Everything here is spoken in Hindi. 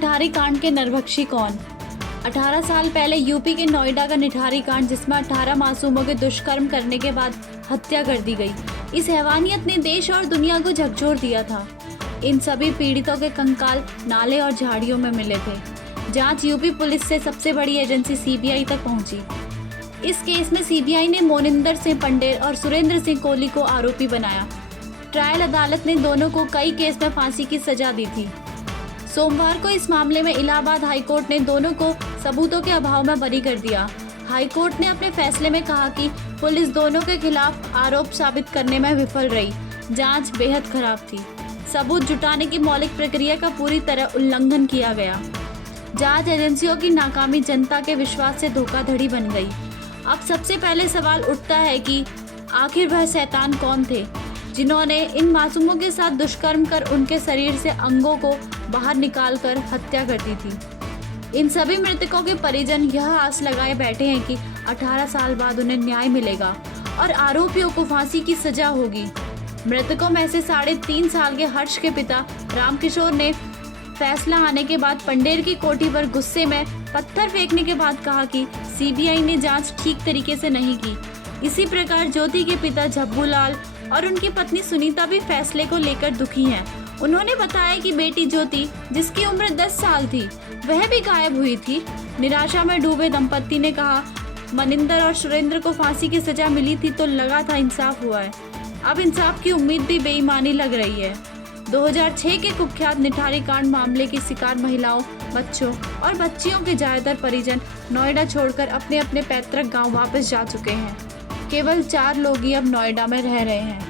निठारी कांड के नरभक्षी कौन? 18 साल पहले यूपी के नोएडा का निठारी कांड, जिसमें 18 मासूमों के दुष्कर्म करने के बाद हत्या कर दी गई। इस हैवानियत ने देश और दुनिया को झकझोर दिया था। इन सभी पीड़ितों के कंकाल नाले और झाड़ियों में मिले थे। जांच यूपी पुलिस से सबसे बड़ी एजेंसी सीबीआई तक पहुंची। इस केस में सीबीआई ने मोनिंदर सिंह पंडेर और सुरेंद्र सिंह कोहली को आरोपी बनाया। ट्रायल अदालत ने दोनों को कई केस में फांसी की सजा दी थी। सोमवार को इस मामले में इलाहाबाद हाईकोर्ट ने दोनों को सबूतों के अभाव में बरी कर दिया। हाईकोर्ट ने अपने फैसले में कहा कि पुलिस दोनों के खिलाफ आरोप साबित करने में विफल रही। जांच बेहद खराब थी। सबूत जुटाने की मौलिक प्रक्रिया का पूरी तरह उल्लंघन किया गया। जांच एजेंसियों की नाकामी जनता के विश्वास से धोखाधड़ी बन गई। अब सबसे पहले सवाल उठता है कि आखिर वह शैतान कौन थे जिन्होंने इन मासूमों के साथ दुष्कर्म कर उनके शरीर से अंगों को बाहर निकालकर हत्या कर दी थी। इन सभी मृतकों के परिजन यह आस लगाए बैठे हैं कि 18 साल बाद उन्हें न्याय मिलेगा और आरोपियों को फांसी की सजा होगी। मृतकों में से 3.5 साल के हर्ष के पिता रामकिशोर ने फैसला आने के बाद पंडेर की कोठी पर गुस्से में पत्थर फेंकने के बाद कहा कि सीबीआई ने जांच ठीक तरीके से नहीं की। इसी प्रकार ज्योति के पिता झब्बूलाल और उनकी पत्नी सुनीता भी फैसले को लेकर दुखी हैं। उन्होंने बताया कि बेटी ज्योति, जिसकी उम्र 10 साल थी, वह भी गायब हुई थी। निराशा में डूबे दंपति ने कहा, मनिंदर और सुरेंद्र को फांसी की सजा मिली थी तो लगा था इंसाफ हुआ है। अब इंसाफ की उम्मीद भी बेईमानी लग रही है। 2006 के कुख्यात निठारी कांड मामले की शिकार महिलाओं, बच्चों और बच्चियों के ज्यादातर परिजन नोएडा छोड़कर अपने अपने पैतृक गांव वापस जा चुके हैं। केवल 4 लोग ही अब नोएडा में रह रहे हैं।